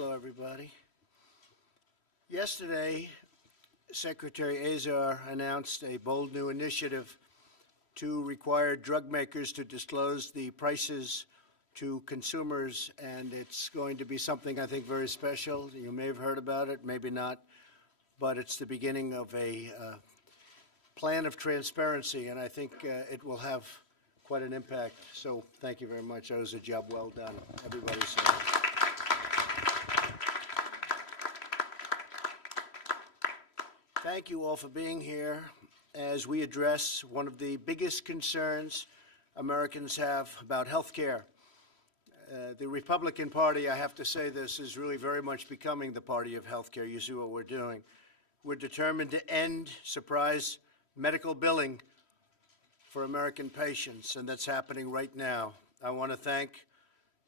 Hello, everybody. Yesterday, Secretary Azar announced a bold new initiative to require drug makers to disclose the prices to consumers, and it's going to be something I think very special. You may have heard about it, maybe not, but it's the beginning of a plan of transparency, and I think it will have quite an impact. So thank you very much. That was a job well done. Everybody said it. Thank you all for being here as we address one of the biggest concerns Americans have about health care. The Republican Party, I have to say this, is really very much becoming the party of health care. You see what we're doing. We're determined to end surprise medical billing for American patients, and that's happening right now. I want to thank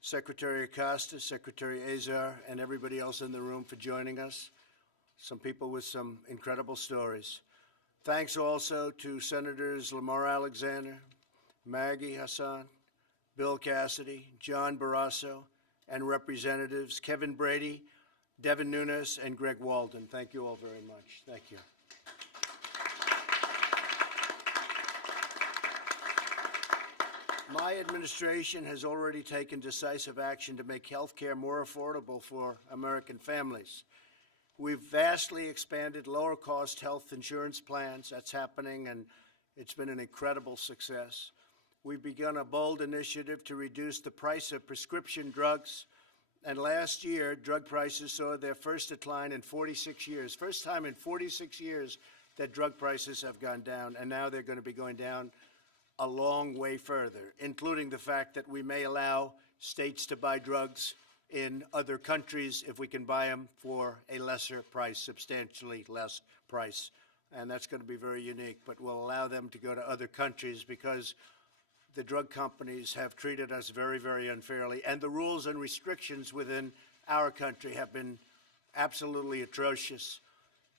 Secretary Acosta, Secretary Azar, and everybody else in the room for joining us. Some people with some incredible stories. Thanks also to Senators Lamar Alexander, Maggie Hassan, Bill Cassidy, John Barrasso, and Representatives Kevin Brady, Devin Nunes, and Greg Walden. Thank you all very much. Thank you. My administration has already taken decisive action to make health care more affordable for American families. We've vastly expanded lower-cost health insurance plans. That's happening, and it's been an incredible success. We've begun a bold initiative to reduce the price of prescription drugs, and last year, drug prices saw their first decline in 46 years. First time in 46 years that drug prices have gone down, and now they're going to be going down a long way further, including the fact that we may allow states to buy drugs in other countries if we can buy them for a lesser price, substantially less price. And that's going to be very unique, but we'll allow them to go to other countries because the drug companies have treated us very, very unfairly. And the rules and restrictions within our country have been absolutely atrocious.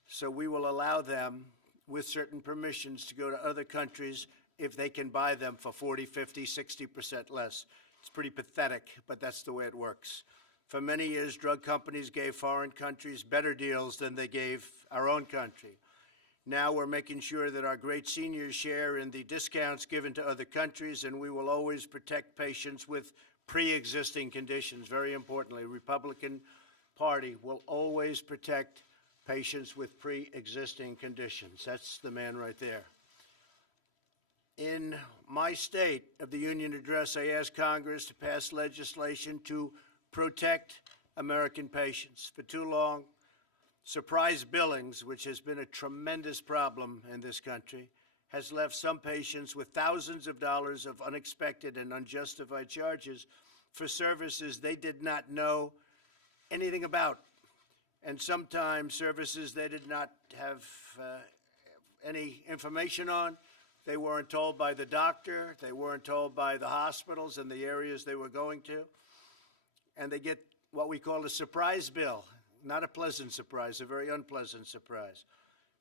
So we will allow them, with certain permissions, to go to other countries if they can buy them for 40, 50, 60% less. It's pretty pathetic, but that's the way it works. For many years, drug companies gave foreign countries better deals than they gave our own country. Now we're making sure that our great seniors share in the discounts given to other countries, and we will always protect patients with pre-existing conditions. Very importantly, Republican Party will always protect patients with pre-existing conditions. That's the man right there. In my State of the Union address, I asked Congress to pass legislation to protect American patients. For too long, surprise billings, which has been a tremendous problem in this country, has left some patients with thousands of dollars of unexpected and unjustified charges for services they did not know anything about, and sometimes services they did not have any information on. They weren't told by the doctor, they weren't told by the hospitals in the areas they were going to, and they get what we call a surprise bill. Not a pleasant surprise, a very unpleasant surprise.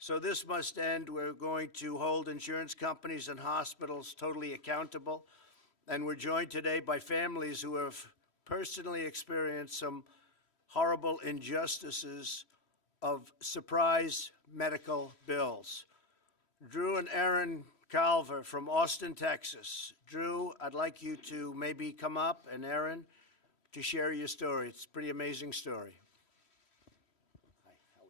So this must end. We're going to hold insurance companies and hospitals totally accountable, and we're joined today by families who have personally experienced some horrible injustices of surprise medical bills. Drew and Erin Calver from Austin, Texas. Drew, I'd like you to maybe come up, and Erin, to share your story. It's a pretty amazing story. Hi, how are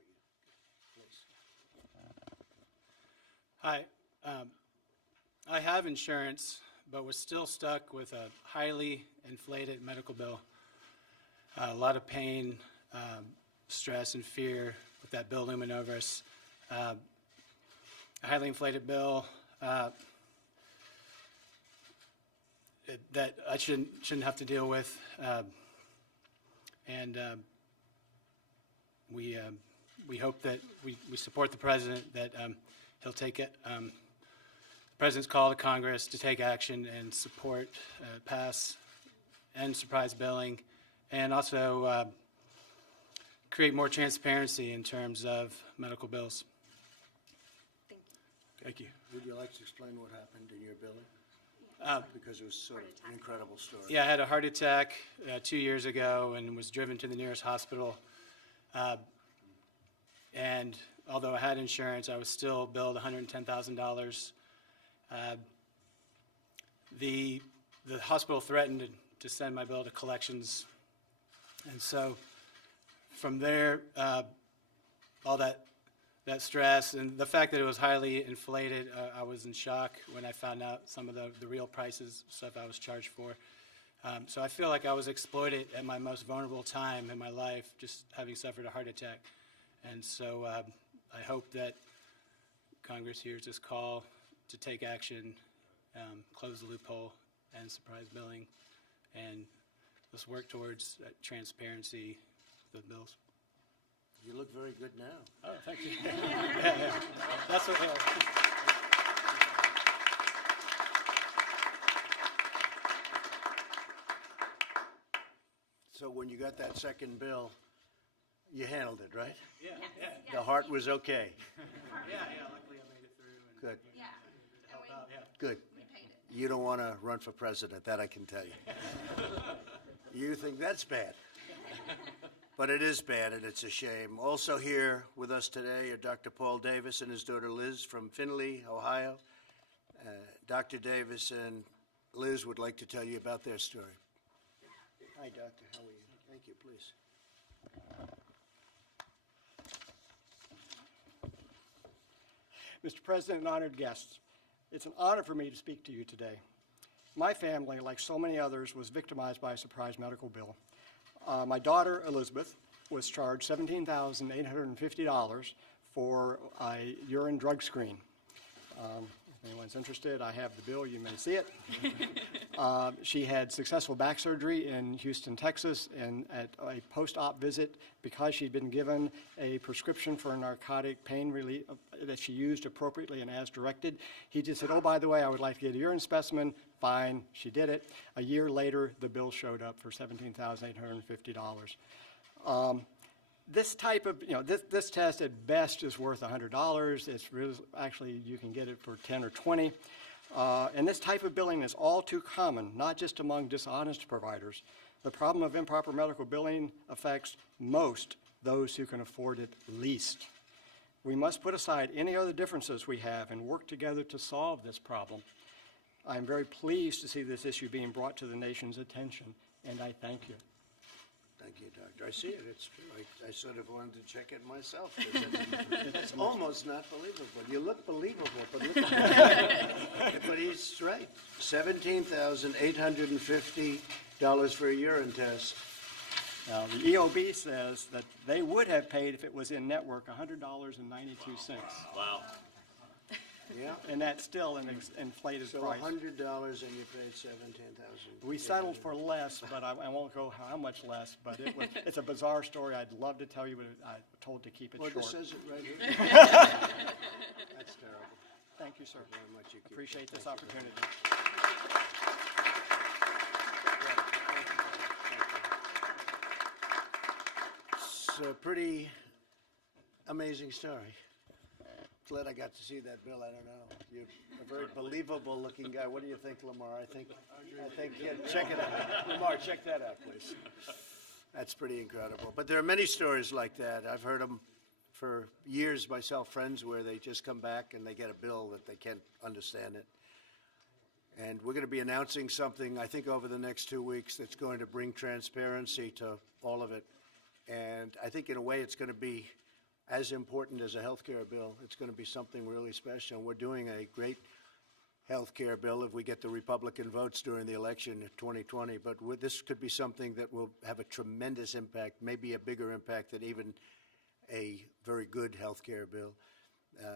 you? Please. Hi. I have insurance, but was still stuck with a highly inflated medical bill. A lot of pain, stress, and fear with that bill looming over us. A highly inflated bill that I shouldn't have to deal with, and we hope that we support the president, that he'll take it. The president's call to Congress to take action and support, pass, end surprise billing, and also create more transparency in terms of medical bills. Thank you. Would you like to explain what happened in your billing? Because it was sort of an incredible story. Yeah, I had a heart attack 2 years ago and was driven to the nearest hospital. And although I had insurance, I was still billed $110,000. The hospital threatened to send my bill to collections. And so from there, all that stress and the fact that it was highly inflated, I was in shock when I found out some of the real prices, stuff I was charged for. So I feel like I was exploited at my most vulnerable time in my life, just having suffered a heart attack. And so I hope that Congress hears this call to take action, close the loophole, and surprise billing, and let's work towards transparency of the bills. You look very good now. Oh, thank you. Yeah. That's what. So when you got that second bill, you handled it, right? Yeah. The heart was okay. Yeah. Luckily, I made it through. Good. Yeah. Help out. Yeah. Good. We paid it. You don't want to run for president, that I can tell you. You think that's bad. But it is bad, and it's a shame. Also here with us today are Dr. Paul Davis and his daughter Liz from Findlay, Ohio. Dr. Davis and Liz would like to tell you about their story. Hi, Doctor. How are you? Thank you, please. Mr. President and honored guests, it's an honor for me to speak to you today. My family, like so many others, was victimized by a surprise medical bill. My daughter, Elizabeth, was charged $17,850 for a urine drug screen. If anyone's interested, I have the bill. You may see it. She had successful back surgery in Houston, Texas, and at a post-op visit, because she'd been given a prescription for a narcotic pain relief that she used appropriately and as directed, he just said, oh, by the way, I would like to get a urine specimen. Fine, she did it. A year later, the bill showed up for $17,850. This type of, this test at best is worth $100. It's really, actually, you can get it for 10 or 20. And this type of billing is all too common, not just among dishonest providers. The problem of improper medical billing affects most those who can afford it least. We must put aside any other differences we have and work together to solve this problem. I am very pleased to see this issue being brought to the nation's attention, and I thank you. Thank you, Doctor. I see it. It's true. I sort of wanted to check it myself. It's almost not believable. You look believable, but look but he's right. $17,850 for a urine test. Now, the EOB says that they would have paid, if it was in network, $100.92. Wow. Yeah. And that's still an inflated So price. $100 and you paid $17,000. We settled for less, but I won't go how much less, but it's a bizarre story. I'd love to tell you, but I'm told to keep it Well, short. this says it right here. That's terrible. Thank you, sir. Very much. You keep Appreciate it. this Thank you. opportunity. It's a pretty amazing story. Glad I got to see that bill. I don't know. You're a very believable looking guy. What do you think, Lamar? I think, yeah, check it out. Lamar, check that out, please. That's pretty incredible. But there are many stories like that. I've heard them for years myself, friends where they just come back and they get a bill that they can't understand it. And we're going to be announcing something, I think, over the next 2 weeks that's going to bring transparency to all of it. And I think in a way it's going to be as important as a health care bill. It's going to be something really special. We're doing a great health care bill if we get the Republican votes during the election in 2020. But this could be something that will have a tremendous impact, maybe a bigger impact than even a very good health care bill.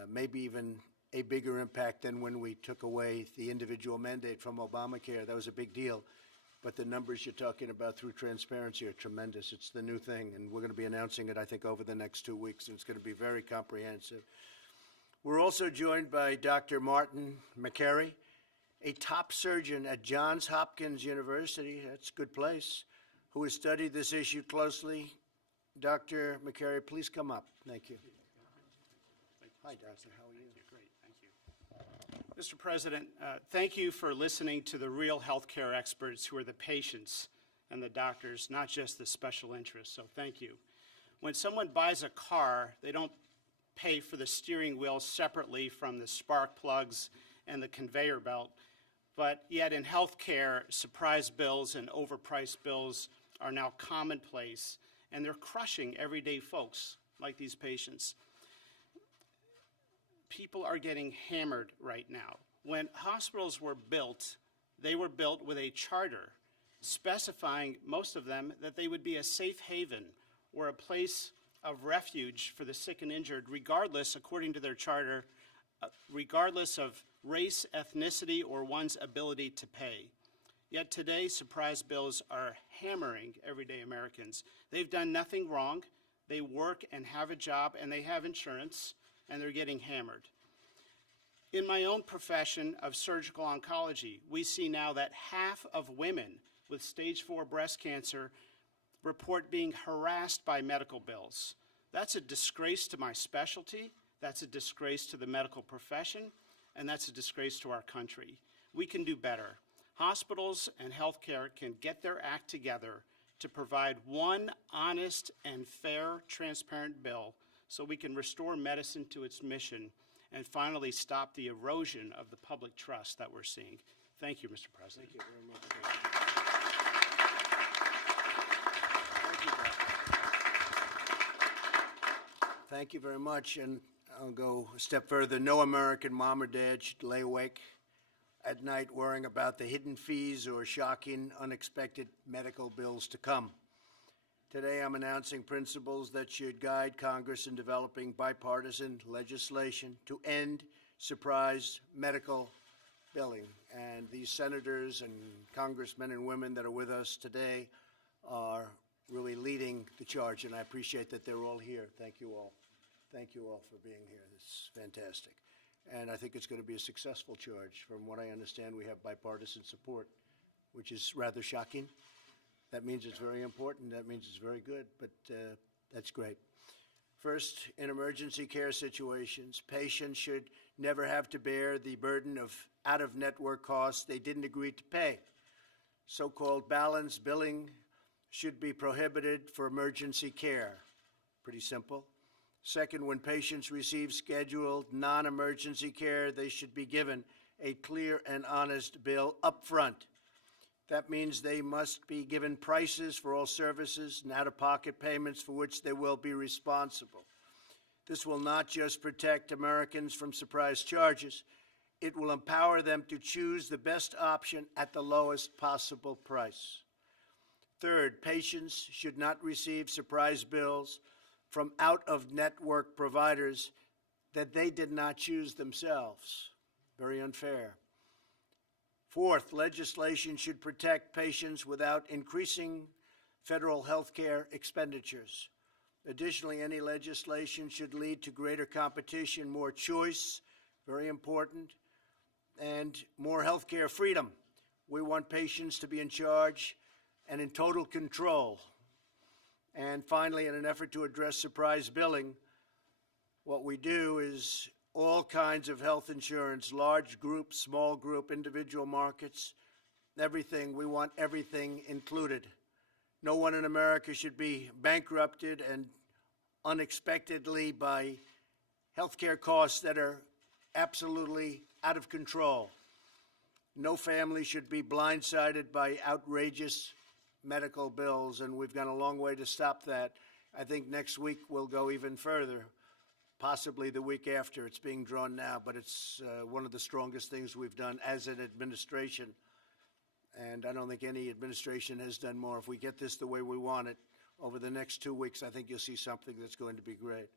Maybe even a bigger impact than when we took away the individual mandate from Obamacare. That was a big deal. But the numbers you're talking about through transparency are tremendous. It's the new thing, and we're going to be announcing it, I think, over the next 2 weeks, and it's going to be very comprehensive. We're also joined by Dr. Martin McCary, a top surgeon at Johns Hopkins University, that's a good place, who has studied this issue closely. Dr. McCary, please come up. Thank you. Hi, Doctor. How are you? Great, thank you. Mr. President, thank you for listening to the real healthcare experts who are the patients and the doctors, not just the special interests, so thank you. When someone buys a car, they don't pay for the steering wheel separately from the spark plugs and the conveyor belt, but yet in healthcare, surprise bills and overpriced bills are now commonplace, and they're crushing everyday folks like these patients. People are getting hammered right now. When hospitals were built, they were built with a charter specifying, most of them, that they would be a safe haven or a place of refuge for the sick and injured, regardless, according to their charter, regardless of race, ethnicity, or one's ability to pay. Yet today, surprise bills are hammering everyday Americans. They've done nothing wrong. They work and have a job, and they have insurance, and they're getting hammered. In my own profession of surgical oncology, we see now that half of women with stage 4 breast cancer report being harassed by medical bills. That's a disgrace to my specialty, that's a disgrace to the medical profession, and that's a disgrace to our country. We can do better. Hospitals and healthcare can get their act together to provide one honest and fair, transparent bill so we can restore medicine to its mission and finally stop the erosion of the public trust that we're seeing. Thank you, Mr. President. Thank you very much. Thank you very much, and I'll go a step further. No American mom or dad should lay awake at night worrying about the hidden fees or shocking, unexpected medical bills to come. Today, I'm announcing principles that should guide Congress in developing bipartisan legislation to end surprise medical billing. And these senators and congressmen and women that are with us today are really leading the charge, and I appreciate that they're all here. Thank you all. Thank you all for being here. It's fantastic. And I think it's going to be a successful charge. From what I understand, we have bipartisan support, which is rather shocking. That means it's very important. That means it's very good, but that's great. First, in emergency care situations, patients should never have to bear the burden of out-of-network costs they didn't agree to pay. So-called balance billing should be prohibited for emergency care. Pretty simple. Second, when patients receive scheduled non-emergency care, they should be given a clear and honest bill up front. That means they must be given prices for all services and out-of-pocket payments for which they will be responsible. This will not just protect Americans from surprise charges, it will empower them to choose the best option at the lowest possible price. Third, patients should not receive surprise bills from out-of-network providers that they did not choose themselves. Very unfair. Fourth, legislation should protect patients without increasing federal health care expenditures. Additionally, any legislation should lead to greater competition, more choice, very important, and more health care freedom. We want patients to be in charge and in total control. And finally, in an effort to address surprise billing, what we do is all kinds of health insurance, large group, small group, individual markets, everything. We want everything included. No one in America should be bankrupted and unexpectedly by health care costs that are absolutely out of control. No family should be blindsided by outrageous medical bills, and we've gone a long way to stop that. I think next week we'll go even further, possibly the week after. It's being drawn now, but it's one of the strongest things we've done as an administration, and I don't think any administration has done more. If we get this the way we want it over the next 2 weeks, I think you'll see something that's going to be great.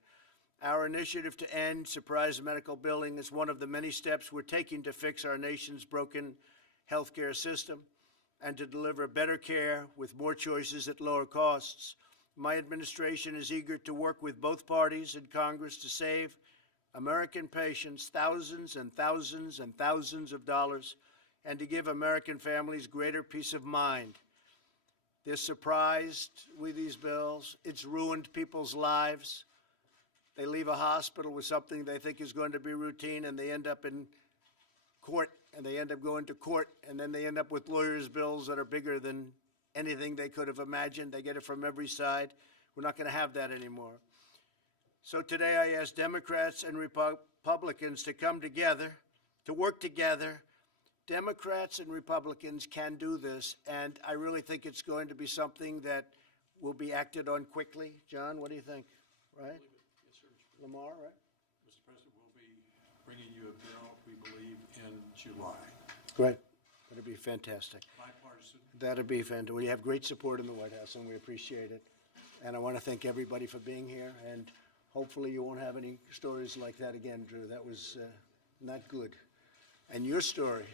Our initiative to end surprise medical billing is one of the many steps we're taking to fix our nation's broken healthcare system and to deliver better care with more choices at lower costs. My administration is eager to work with both parties in Congress to save American patients thousands and thousands and thousands of dollars and to give American families greater peace of mind. They're surprised with these bills. It's ruined people's lives. They leave a hospital with something they think is going to be routine, and they end up in court, and they end up going to court, and then they end up with lawyers' bills that are bigger than anything they could have imagined. They get it from every side. We're not going to have that anymore. So today I ask Democrats and Republicans to come together, to work together. Democrats and Republicans can do this, and I really think it's going to be something that will be acted on quickly. John, what do you think? Right? Yes, sir, Mr. Lamar, right? Mr. President, we'll be bringing you a bill, we believe, in July. Great. That'd be fantastic. Bipartisan. That'd be fantastic. We have great support in the White House, and we appreciate it. And I want to thank everybody for being here, and hopefully you won't have any stories like that again, Drew. That was not good. And your story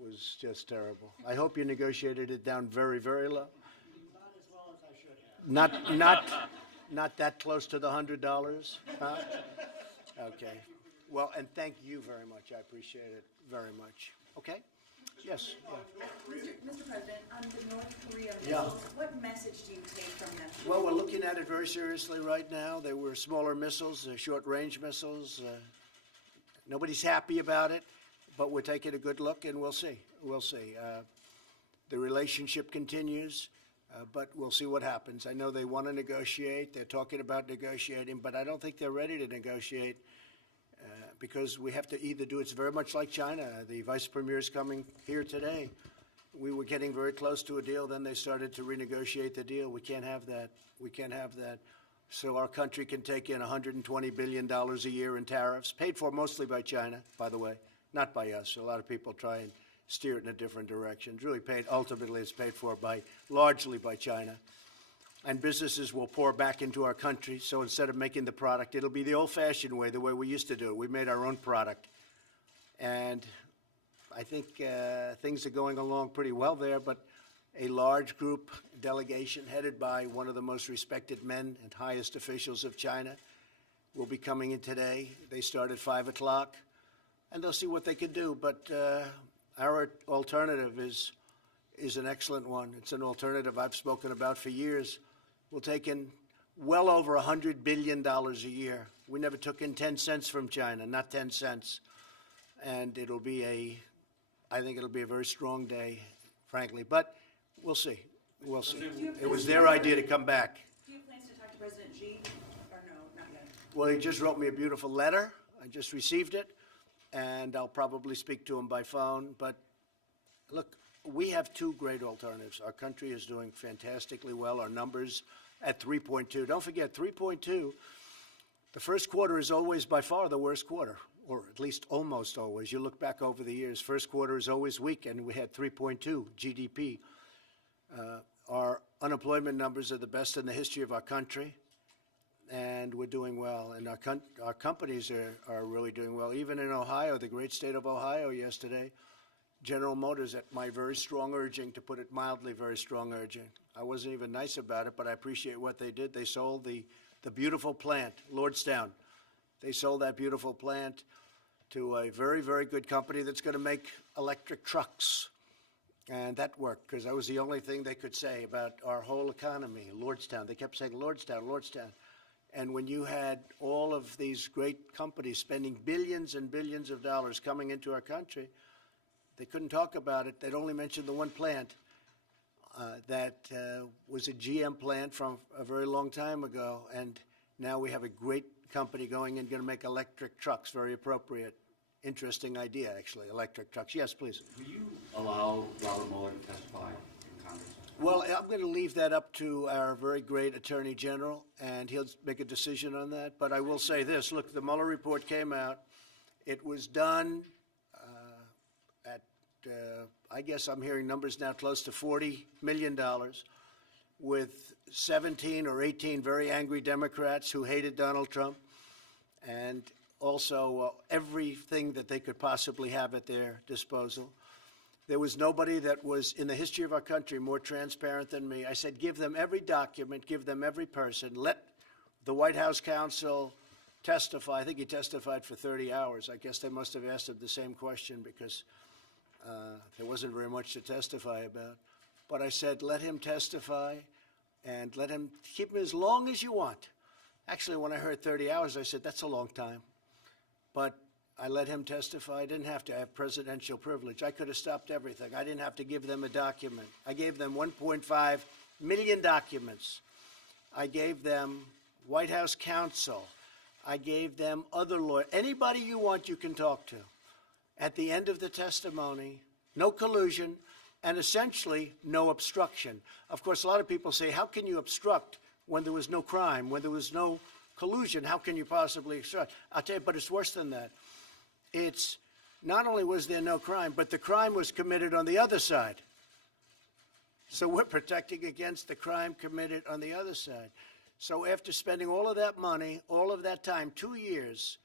was just terrible. I hope you negotiated it down very, very low. Not as well as I should have. Not that close to the $100? Huh? Okay. Well, and thank you very much. I appreciate it very much. Okay? Yes. Yeah. Mr. President, on the North Korea Yeah. missiles, what message do you take from them? Well, we're looking at it very seriously right now. They were smaller missiles, short-range missiles. Nobody's happy about it, but we're taking a good look, and we'll see. We'll see. The relationship continues, but we'll see what happens. I know they want to negotiate. They're talking about negotiating, but I don't think they're ready to negotiate because we have to either do it's very much like China. The vice premier is coming here today. We were getting very close to a deal. Then they started to renegotiate the deal. We can't have that. We can't have that. So our country can take in $120 billion a year in tariffs, paid for mostly by China, by the way, not by us. A lot of people try and steer it in a different direction. It's really paid, ultimately it's paid for largely by China. And businesses will pour back into our country. So instead of making the product, it'll be the old-fashioned way, the way we used to do it. We made our own product. And I think things are going along pretty well there, but a large group delegation headed by one of the most respected men and highest officials of China will be coming in today. They start at 5 o'clock, and they'll see what they can do. But our alternative is an excellent one. It's an alternative I've spoken about for years. We'll take in well over $100 billion a year. We never took in 10 cents from China, not 10 cents. And I think it'll be a very strong day, frankly. But we'll see. We'll see. It was their idea to come back. Do you have plans to talk to President Xi, or no, not yet? Well, he just wrote me a beautiful letter. I just received it, and I'll probably speak to him by phone. But look, we have two great alternatives. Our country is doing fantastically well. Our numbers at 3.2. Don't forget, 3.2, the first quarter is always by far the worst quarter, or at least almost always. You look back over the years, first quarter is always weak, and we had 3.2 GDP. Our unemployment numbers are the best in the history of our country, and we're doing well. And our companies are really doing well. Even in Ohio, the great state of Ohio yesterday, General Motors, at my very strong urging, to put it mildly, very strong urging. I wasn't even nice about it, but I appreciate what they did. They sold the beautiful plant, Lordstown. They sold that beautiful plant to a very, very good company that's going to make electric trucks. And that worked, because that was the only thing they could say about our whole economy, Lordstown. They kept saying, Lordstown, Lordstown. And when you had all of these great companies spending billions and billions of dollars coming into our country, they couldn't talk about it. They'd only mention the one plant that was a GM plant from a very long time ago. And now we have a great company going in, going to make electric trucks, very appropriate. Interesting idea, actually, electric trucks. Yes, please. Will you allow Robert Mueller to testify in Congress? Well, I'm going to leave that up to our very great Attorney General, and he'll make a decision on that. But I will say this. Look, the Mueller report came out. It was done I guess I'm hearing numbers now close to $40 million, with 17 or 18 very angry Democrats who hated Donald Trump, and also everything that they could possibly have at their disposal. There was nobody that was in the history of our country more transparent than me. I said, give them every document, give them every person, let the White House counsel testify. I think he testified for 30 hours. I guess they must have asked him the same question because there wasn't very much to testify about. But I said, let him testify and let him keep him as long as you want. Actually, when I heard 30 hours, I said, that's a long time. But I let him testify. I didn't have to have presidential privilege. I could have stopped everything. I didn't have to give them a document. I gave them 1.5 million documents. I gave them White House counsel. I gave them other lawyers. Anybody you want, you can talk to. At the end of the testimony, no collusion, and essentially no obstruction. Of course, a lot of people say, how can you obstruct when there was no crime, when there was no collusion? How can you possibly obstruct? I'll tell you, but it's worse than that. It's not only was there no crime, but the crime was committed on the other side. So we're protecting against the crime committed on the other side. So after spending all of that money, all of that time, 2 years,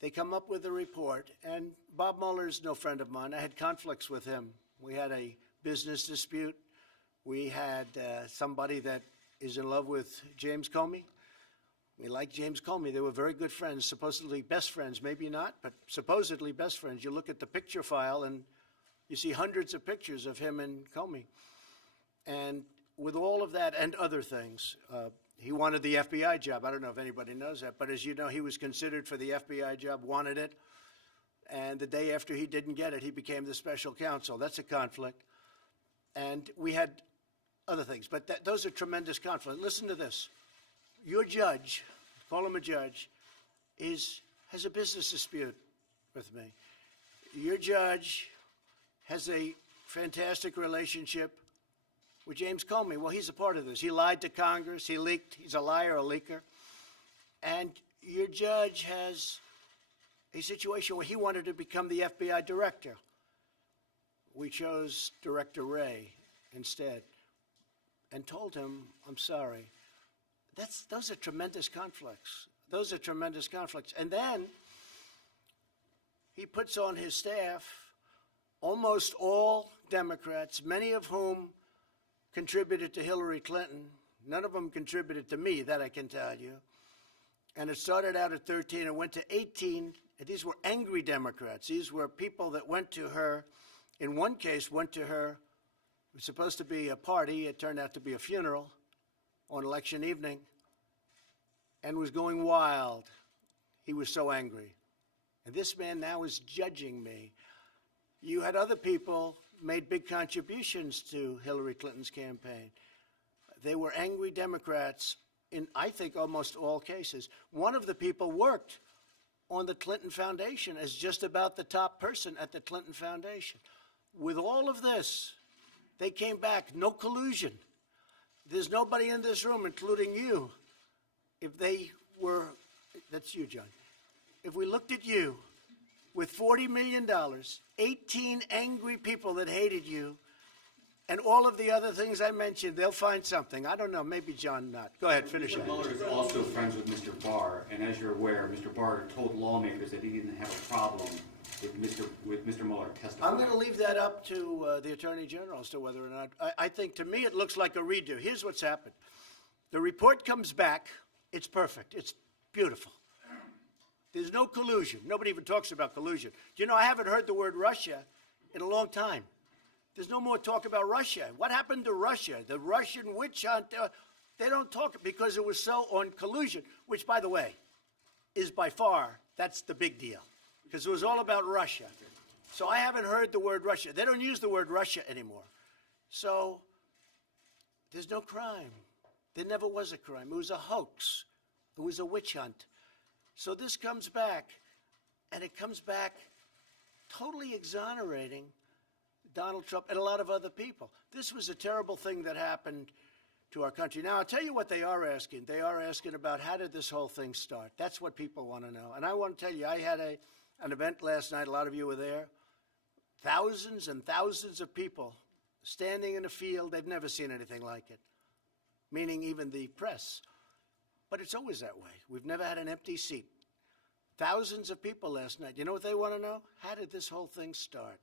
they come up with a report, and Bob Mueller's no friend of mine. I had conflicts with him. We had a business dispute. We had somebody that is in love with James Comey. We like James Comey. They were very good friends, supposedly best friends. Maybe not, but supposedly best friends. You look at the picture file, and you see hundreds of pictures of him and Comey. And with all of that and other things, he wanted the FBI job. I don't know if anybody knows that, but as you know, he was considered for the FBI job, wanted it, and the day after he didn't get it, he became the special counsel. That's a conflict. And we had other things, but those are tremendous conflicts. Listen to this. Your judge, call him a judge, has a business dispute with me. Your judge has a fantastic relationship with James Comey. Well, he's a part of this. He lied to Congress. He leaked. He's a liar, a leaker. And your judge has a situation where he wanted to become the FBI director. We chose Director Wray instead and told him, I'm sorry. Those are tremendous conflicts. Those are tremendous conflicts. And then he puts on his staff almost all Democrats, many of whom contributed to Hillary Clinton. None of them contributed to me, that I can tell you. And it started out at 13 and went to 18. And these were angry Democrats. These were people that went to her, in one case, went to her, it was supposed to be a party. It turned out to be a funeral on election evening, and was going wild. He was so angry. And this man now is judging me. You had other people made big contributions to Hillary Clinton's campaign. They were angry Democrats in, I think, almost all cases. One of the people worked on the Clinton Foundation as just about the top person at the Clinton Foundation. With all of this, they came back, no collusion. There's nobody in this room, including you, if they were, that's you, John, if we looked at you with $40 million, 18 angry people that hated you, and all of the other things I mentioned, they'll find something. I don't know, maybe John not. Go ahead, finish it. Mr. Mueller is also friends with Mr. Barr, and as you're aware, Mr. Barr told lawmakers that he didn't have a problem with Mr. Mueller testifying. I'm going to leave that up to the Attorney General as to whether or not. I think, to me, it looks like a redo. Here's what's happened. The report comes back. It's perfect. It's beautiful. There's no collusion. Nobody even talks about collusion. Do you know, I haven't heard the word Russia in a long time. There's no more talk about Russia. What happened to Russia? The Russian witch hunt, they don't talk because it was so on collusion, which, by the way, is by far, that's the big deal, because it was all about Russia. So I haven't heard the word Russia. They don't use the word Russia anymore. So there's no crime. There never was a crime. It was a hoax. It was a witch hunt. So this comes back, and it comes back totally exonerating Donald Trump and a lot of other people. This was a terrible thing that happened to our country. Now, I'll tell you what they are asking. They are asking about how did this whole thing start. That's what people want to know. And I want to tell you, I had an event last night. A lot of you were there. Thousands and thousands of people standing in a field. They've never seen anything like it, meaning even the press. But it's always that way. We've never had an empty seat. Thousands of people last night. You know what they want to know? How did this whole thing start?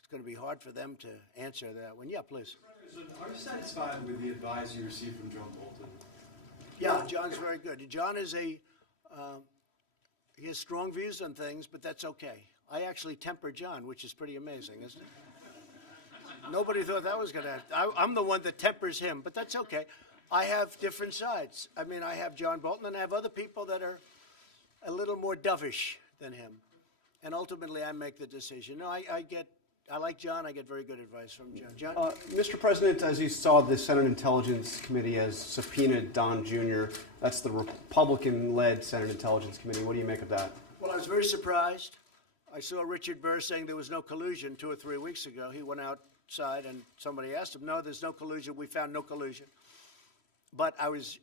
It's going to be hard for them to answer that one. Yeah, please. Are you satisfied with the advice you received from John Bolton? Yeah, John's very good. John is he has strong views on things, but that's okay. I actually temper John, which is pretty amazing, isn't it? Nobody thought that was going to happen. I'm the one that tempers him, but that's okay. I have different sides. I mean, I have John Bolton, and I have other people that are a little more dovish than him. And ultimately, I make the decision. No, I like John. I get very good advice from John. John? Mr. President, as you saw, the Senate Intelligence Committee has subpoenaed Don Jr. That's the Republican-led Senate Intelligence Committee. What do you make of that? Well, I was very surprised. I saw Richard Burr saying there was no collusion 2 or 3 weeks ago. He went outside and somebody asked him, no, there's no collusion. We found no collusion. But I was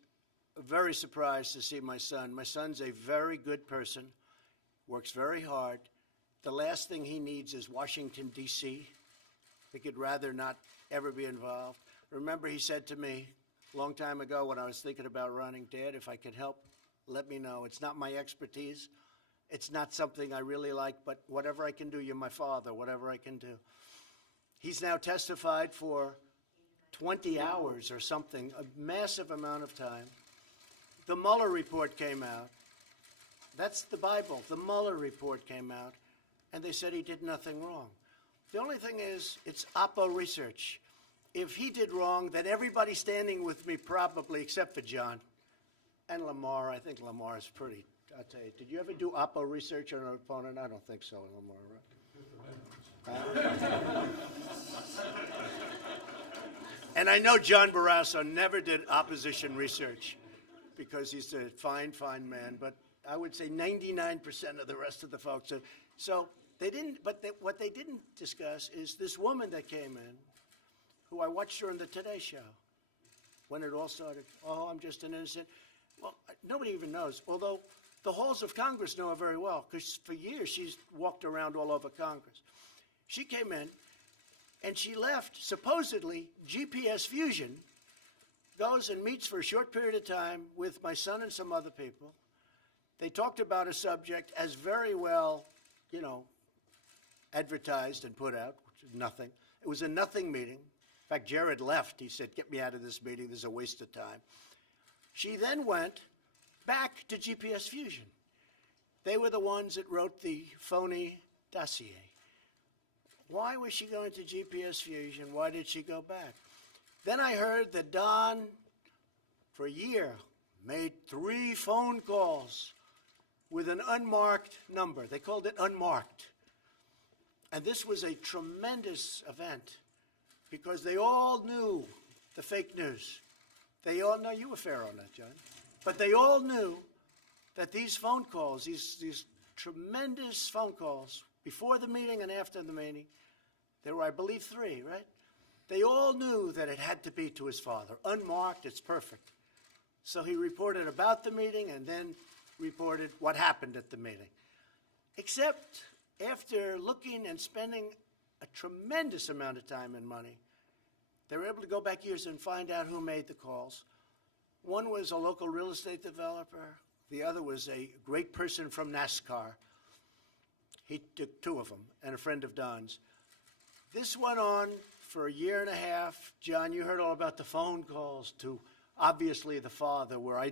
very surprised to see my son. My son's a very good person, works very hard. The last thing he needs is Washington, D.C. He could rather not ever be involved. Remember, he said to me a long time ago when I was thinking about running, Dad, if I could help, let me know. It's not my expertise. It's not something I really like, but whatever I can do, you're my father, whatever I can do. He's now testified for 20 hours or something, a massive amount of time. The Mueller report came out. That's the Bible. The Mueller report came out, and they said he did nothing wrong. The only thing is, it's Oppo research. If he did wrong, then everybody standing with me probably, except for John and Lamar. I think Lamar is pretty. I'll tell you, did you ever do Oppo research on an opponent? I don't think so, Lamar, right? And I know John Barrasso never did opposition research because he's a fine, fine man. But I would say 99% of the rest of the folks. So they didn't, but what they didn't discuss is this woman that came in, who I watched her on the Today Show when it all started. Oh, I'm just an innocent. Well, nobody even knows, although the halls of Congress know her very well because for years she's walked around all over Congress. She came in and she left, supposedly, GPS Fusion, goes and meets for a short period of time with my son and some other people. They talked about a subject as very well, advertised and put out, which is nothing. It was a nothing meeting. In fact, Jared left. He said, get me out of this meeting. This is a waste of time. She then went back to GPS Fusion. They were the ones that wrote the phony dossier. Why was she going to GPS Fusion? Why did she go back? Then I heard that Don, for a year, made 3 phone calls with an unmarked number. They called it unmarked. And this was a tremendous event because they all knew the fake news. They all know, you were fair on that, John. But they all knew that these phone calls, these tremendous phone calls, before the meeting and after the meeting, there were, I believe, 3, right? They all knew that it had to be to his father. Unmarked, it's perfect. So he reported about the meeting and then reported what happened at the meeting. Except after looking and spending a tremendous amount of time and money, they were able to go back years and find out who made the calls. One was a local real estate developer. The other was a great person from NASCAR. He took 2 of them, and a friend of Don's. This went on for a year and a half. John, you heard all about the phone calls to, obviously, the father, where I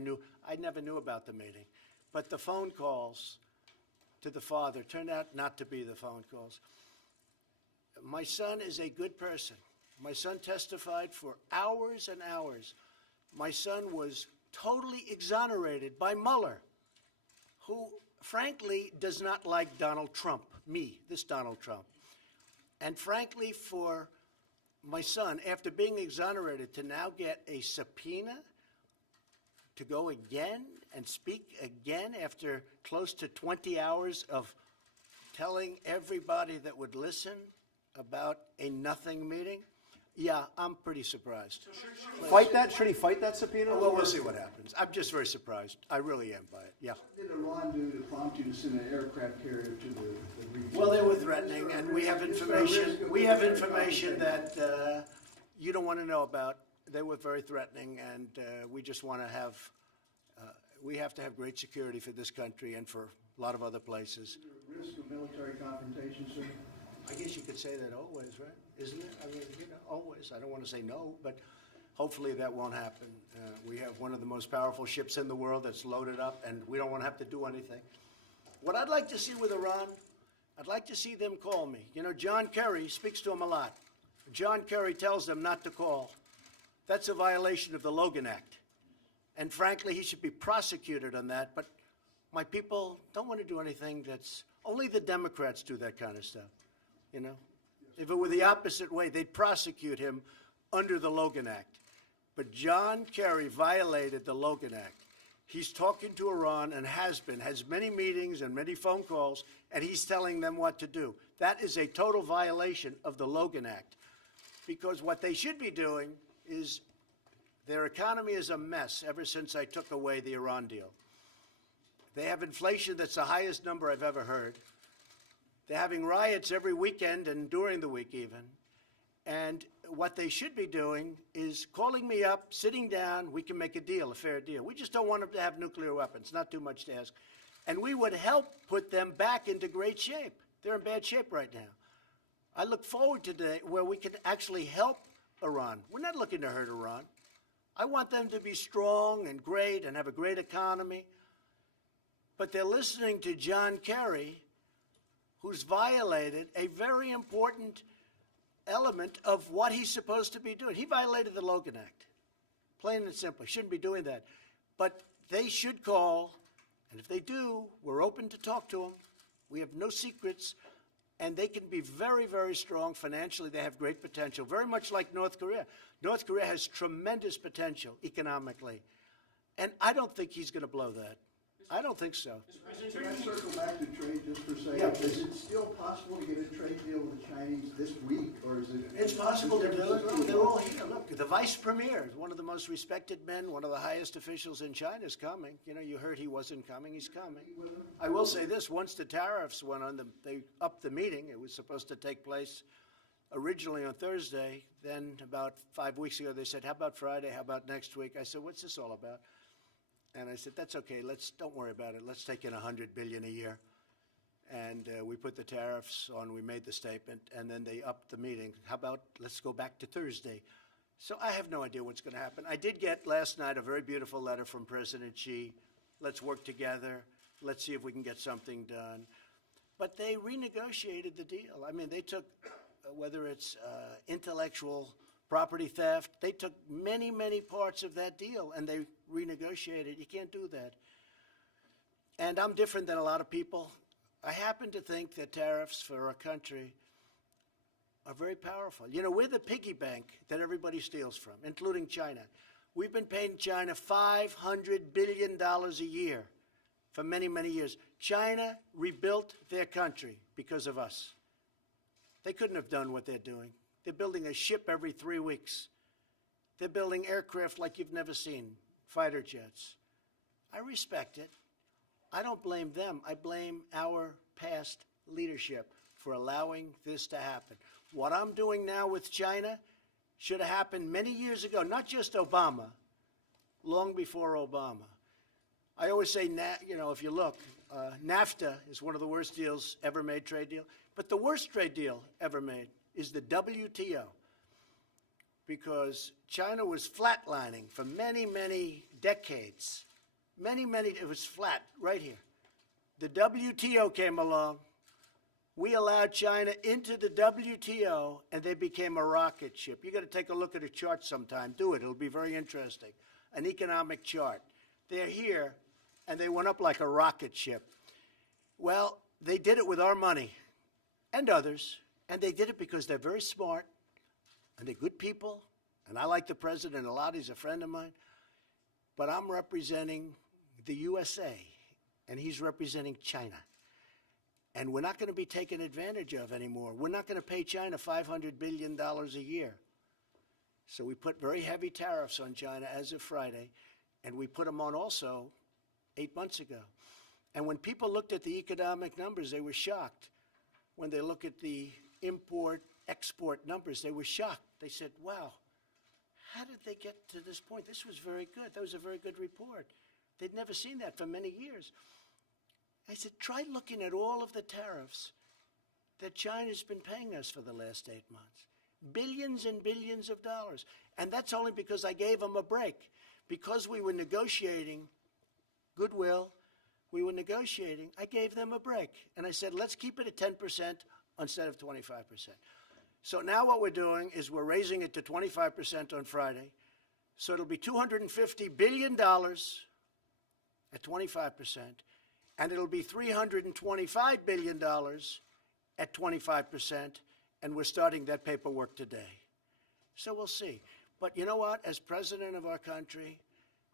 never knew about the meeting. But the phone calls to the father turned out not to be the phone calls. My son is a good person. My son testified for hours and hours. My son was totally exonerated by Mueller, who, frankly, does not like Donald Trump, this Donald Trump. And frankly, for my son, after being exonerated, to now get a subpoena to go again and speak again after close to 20 hours of telling everybody that would listen about a nothing meeting, yeah, I'm pretty surprised. Fight that? Should he fight that subpoena? Well, we'll see what happens. I'm just very surprised. I really am by it, yeah. What did Iran do to prompt you to send an aircraft carrier to the region? Well, they were threatening, and we have information that you don't want to know about. They were very threatening, and we just want to have, we have to have great security for this country and for a lot of other places. Is there a risk of military confrontation, sir? I guess you could say that always, right? Isn't it? I mean, always. I don't want to say no, but hopefully that won't happen. We have one of the most powerful ships in the world that's loaded up, and we don't want to have to do anything. What I'd like to see with Iran, I'd like to see them call me. John Kerry speaks to them a lot. John Kerry tells them not to call. That's a violation of the Logan Act. And frankly, he should be prosecuted on that. But My people don't want to do anything that's, only the Democrats do that kind of stuff, you know? If it were the opposite way, they'd prosecute him under the Logan Act. But John Kerry violated the Logan Act. He's talking to Iran and has many meetings and many phone calls, and he's telling them what to do. That is a total violation of the Logan Act, because what they should be doing is, their economy is a mess ever since I took away the Iran deal. They have inflation that's the highest number I've ever heard. They're having riots every weekend and during the week even. And what they should be doing is calling me up, sitting down, we can make a deal, a fair deal. We just don't want them to have nuclear weapons, not too much to ask. And we would help put them back into great shape. They're in bad shape right now. I look forward to the day where we can actually help Iran. We're not looking to hurt Iran. I want them to be strong and great and have a great economy. But they're listening to John Kerry, who's violated a very important element of what he's supposed to be doing. He violated the Logan Act, plain and simple. Shouldn't be doing that. But they should call, and if they do, we're open to talk to them. We have no secrets, and they can be very, very strong financially. They have great potential, very much like North Korea. North Korea has tremendous potential economically, and I don't think he's going to blow that. I don't think so. Can I circle back to trade just for a second? Yeah. Is it still possible to get a trade deal with the Chinese this week, or is it? It's possible to do it. They're all here. Look, the vice premier, one of the most respected men, one of the highest officials in China, is coming. You know, you heard he wasn't coming. He's coming. I will say this: once the tariffs went on, they upped the meeting. It was supposed to take place originally on Thursday. Then about 5 weeks ago, they said, "How about Friday? How about next week?" I said, "What's this all about?" And I said, "That's okay. Don't worry about it. Let's take in $100 billion a year." And we put the tariffs on. We made the statement, and then they upped the meeting. How about let's go back to Thursday? So I have no idea what's going to happen. I did get last night a very beautiful letter from President Xi. Let's work together. Let's see if we can get something done. But they renegotiated the deal. I mean, they took, whether it's intellectual property theft, they took many, many parts of that deal, and they renegotiated. You can't do that. And I'm different than a lot of people. I happen to think that tariffs for our country are very powerful. You know, we're the piggy bank that everybody steals from, including China. We've been paying China $500 billion a year for many, many years. China rebuilt their country because of us. They couldn't have done what they're doing. They're building a ship every 3 weeks. They're building aircraft like you've never seen, fighter jets. I respect it. I don't blame them. I blame our past leadership for allowing this to happen. What I'm doing now with China should have happened many years ago, not just Obama, long before Obama. I always say, you know, if you look, NAFTA is one of the worst deals ever made, trade deal. But the worst trade deal ever made is the WTO, because China was flatlining for many, many decades. It was flat right here. The WTO came along. We allowed China into the WTO, and they became a rocket ship. You got to take a look at a chart sometime. Do it. It'll be very interesting. An economic chart. They're here, and they went up like a rocket ship. Well, they did it with our money and others. And they did it because they're very smart, and they're good people, and I like the president a lot. He's a friend of mine. But I'm representing the USA, and he's representing China. And we're not going to be taken advantage of anymore. We're not going to pay China $500 billion a year. So we put very heavy tariffs on China as of Friday, and we put them on also 8 months ago. And when people looked at the economic numbers, they were shocked. When they look at the import-export numbers, they were shocked. They said, wow, how did they get to this point? This was very good. That was a very good report. They'd never seen that for many years. I said, try looking at all of the tariffs that China's been paying us for the last 8 months. Billions and billions of dollars. And that's only because I gave them a break. Because we were negotiating goodwill, we were negotiating, I gave them a break. And I said, let's keep it at 10% instead of 25%. So now what we're doing is we're raising it to 25% on Friday. So it'll be $250 billion at 25%. and it'll be $325 billion at 25%, and we're starting that paperwork today. So we'll see. But you know what? As president of our country,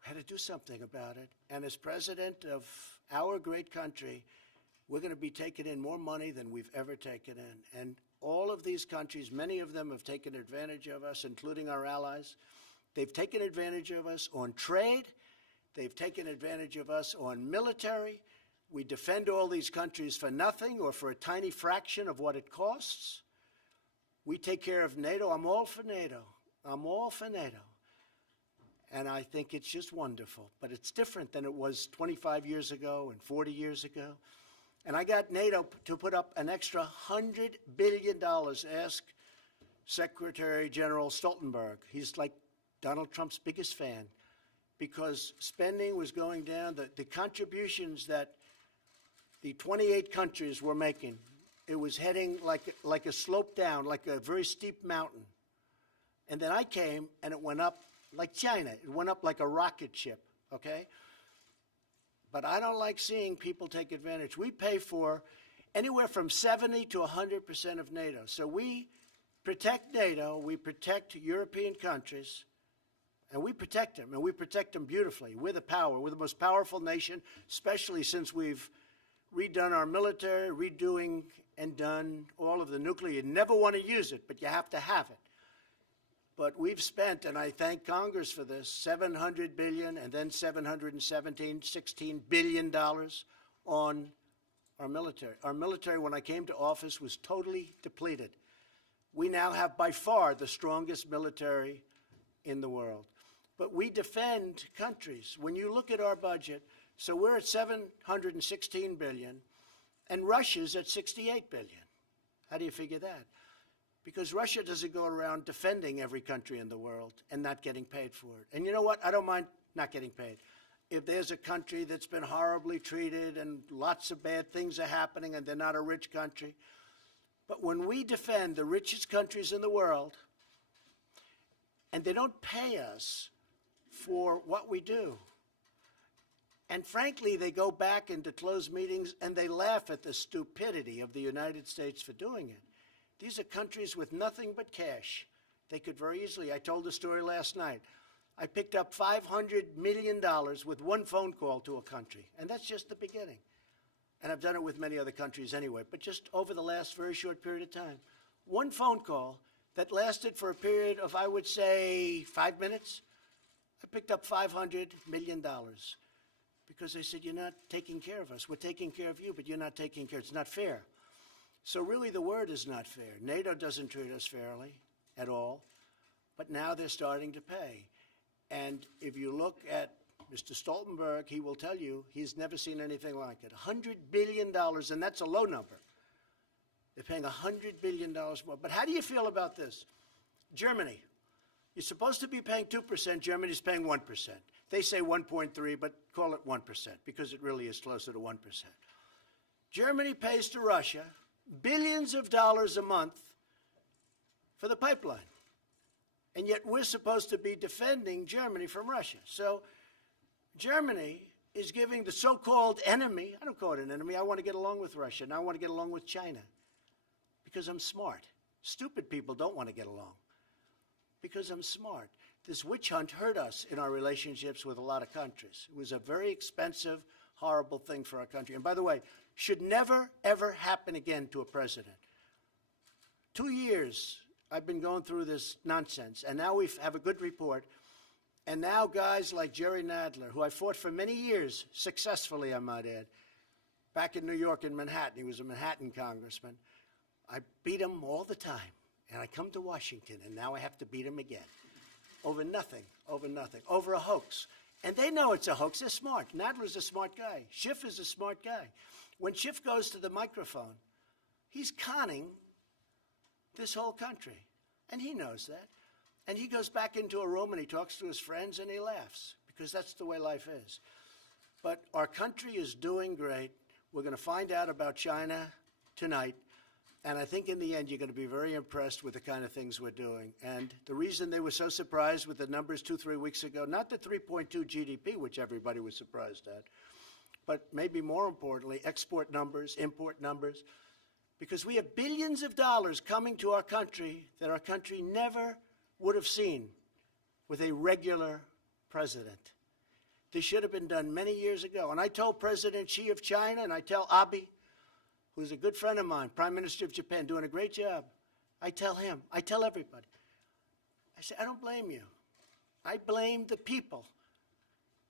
we had to do something about it. And as president of our great country, we're going to be taking in more money than we've ever taken in. And all of these countries, many of them have taken advantage of us, including our allies. They've taken advantage of us on trade. They've taken advantage of us on military. We defend all these countries for nothing or for a tiny fraction of what it costs. We take care of NATO. I'm all for NATO. I'm all for NATO. And I think it's just wonderful. But it's different than it was 25 years ago and 40 years ago. And I got NATO to put up an extra $100 billion. Ask Secretary General Stoltenberg. He's like Donald Trump's biggest fan, because spending was going down. The contributions that the 28 countries were making, it was heading like a slope down, like a very steep mountain. And then I came, and it went up like China. It went up like a rocket ship, okay? But I don't like seeing people take advantage. We pay for anywhere from 70 to 100% of NATO. So we protect NATO, we protect European countries, and we protect them, and we protect them beautifully. We're the power. We're the most powerful nation, especially since we've redone our military, redoing and done all of the nuclear. You never want to use it, but you have to have it. But we've spent, and I thank Congress for this, $700 billion and then $16 billion on our military. Our military, when I came to office, was totally depleted. We now have by far the strongest military in the world. But we defend countries. When you look at our budget, so we're at $716 billion, and Russia's at $68 billion. How do you figure that? Because Russia doesn't go around defending every country in the world and not getting paid for it. And you know what? I don't mind not getting paid. If there's a country that's been horribly treated and lots of bad things are happening and they're not a rich country. But when we defend the richest countries in the world and they don't pay us for what we do, and frankly, they go back into closed meetings and they laugh at the stupidity of the United States for doing it. These are countries with nothing but cash. They could very easily, I told a story last night, I picked up $500 million with one phone call to a country, and that's just the beginning. And I've done it with many other countries anyway, but just over the last very short period of time. One phone call that lasted for a period of, I would say, 5 minutes. I picked up $500 million because they said, you're not taking care of us. We're taking care of you, but you're not taking care. It's not fair. So really the word is not fair. NATO doesn't treat us fairly at all, but now they're starting to pay. And if you look at Mr. Stoltenberg, he will tell you he's never seen anything like it. $100 billion, and that's a low number. They're paying $100 billion more. But how do you feel about this? Germany, you're supposed to be paying 2%. Germany's paying 1%. They say 1.3, but call it 1% because it really is closer to 1%. Germany pays to Russia billions of dollars a month for the pipeline. And yet we're supposed to be defending Germany from Russia. So Germany is giving the so-called enemy, I don't call it an enemy, I want to get along with Russia, and I want to get along with China because I'm smart. Stupid people don't want to get along because I'm smart. This witch hunt hurt us in our relationships with a lot of countries. It was a very expensive, horrible thing for our country. And by the way, should never, ever happen again to a president. 2 years I've been going through this nonsense, and now we have a good report. And now guys like Jerry Nadler, who I fought for many years, successfully I might add, back in New York in Manhattan, he was a Manhattan congressman. I beat him all the time, and I come to Washington, and now I have to beat him again. Over nothing, over a hoax. And they know it's a hoax. They're smart. Nadler's a smart guy. Schiff is a smart guy. When Schiff goes to the microphone, he's conning this whole country, and he knows that. And he goes back into a room and he talks to his friends and he laughs because that's the way life is. But our country is doing great. We're going to find out about China tonight. And I think in the end, you're going to be very impressed with the kind of things we're doing. And the reason they were so surprised with the numbers 2-3 weeks ago, not the 3.2 GDP, which everybody was surprised at, but maybe more importantly, export numbers, import numbers, because we have billions of dollars coming to our country that our country never would have seen with a regular president. This should have been done many years ago. And I told President Xi of China, and I tell Abe, who's a good friend of mine, Prime Minister of Japan, doing a great job. I tell him, I tell everybody. I say, I don't blame you. I blame the people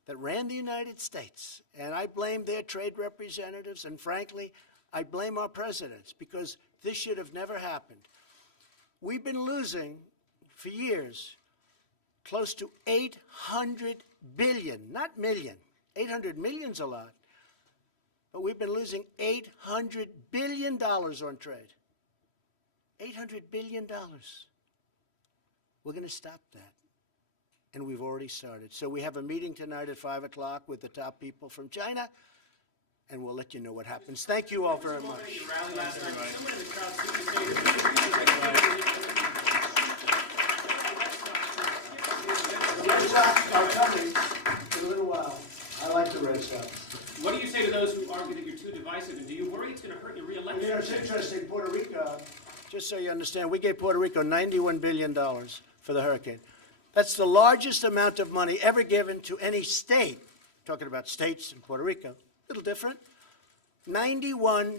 that ran the United States, and I blame their trade representatives, and frankly, I blame our presidents, because this should have never happened. We've been losing, for years, close to 800 billion, not million. 800 million's a lot. But we've been losing $800 billion on trade. $800 billion. We're going to stop that. And we've already started. So we have a meeting tonight at 5 o'clock with the top people from China, and we'll let you know what happens. Thank you all very much. Red Sox are coming in a little while. I like the Red Sox. What do you say to those who argue that you're too divisive, and do you worry it's going to hurt your reelection? You know, it's interesting, Puerto Rico, just so you understand, we gave Puerto Rico $91 billion for the hurricane. That's the largest amount of money ever given to any state. Talking about states in Puerto Rico, a little different. $91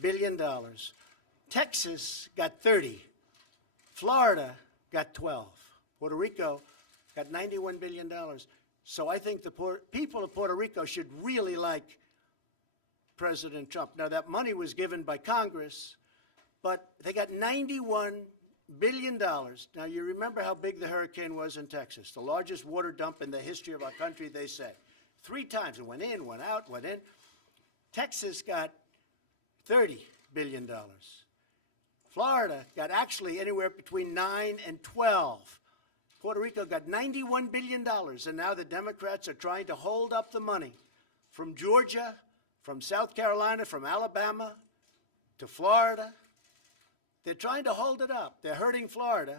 billion. Texas got 30. Florida got 12. Puerto Rico got $91 billion. So I think the people of Puerto Rico should really like President Trump. Now, that money was given by Congress, but they got $91 billion. Now, you remember how big the hurricane was in Texas, the largest water dump in the history of our country, they say. 3 times. It went in, went out, went in. Texas got $30 billion. Florida got actually anywhere between 9 and 12. Puerto Rico got $91 billion, and now the Democrats are trying to hold up the money from Georgia, from South Carolina, from Alabama to Florida. They're trying to hold it up. They're hurting Florida.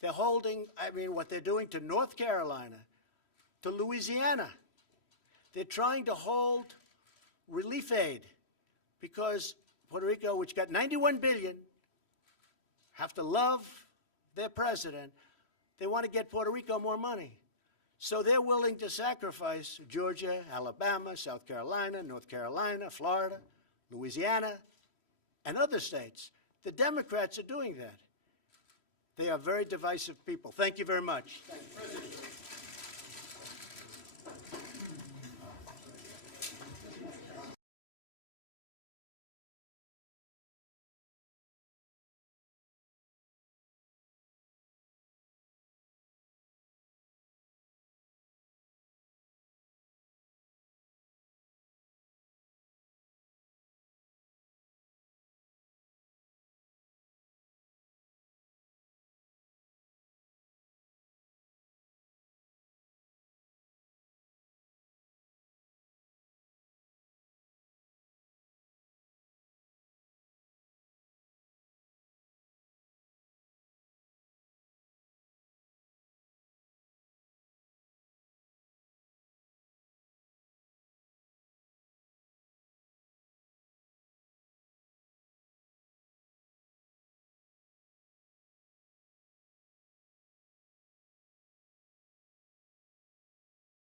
They're holding, what they're doing to North Carolina, to Louisiana. They're trying to hold relief aid because Puerto Rico, which got $91 billion, have to love their president. They want to get Puerto Rico more money. So they're willing to sacrifice Georgia, Alabama, South Carolina, North Carolina, Florida, Louisiana, and other states. The Democrats are doing that. They are very divisive people. Thank you very much. President,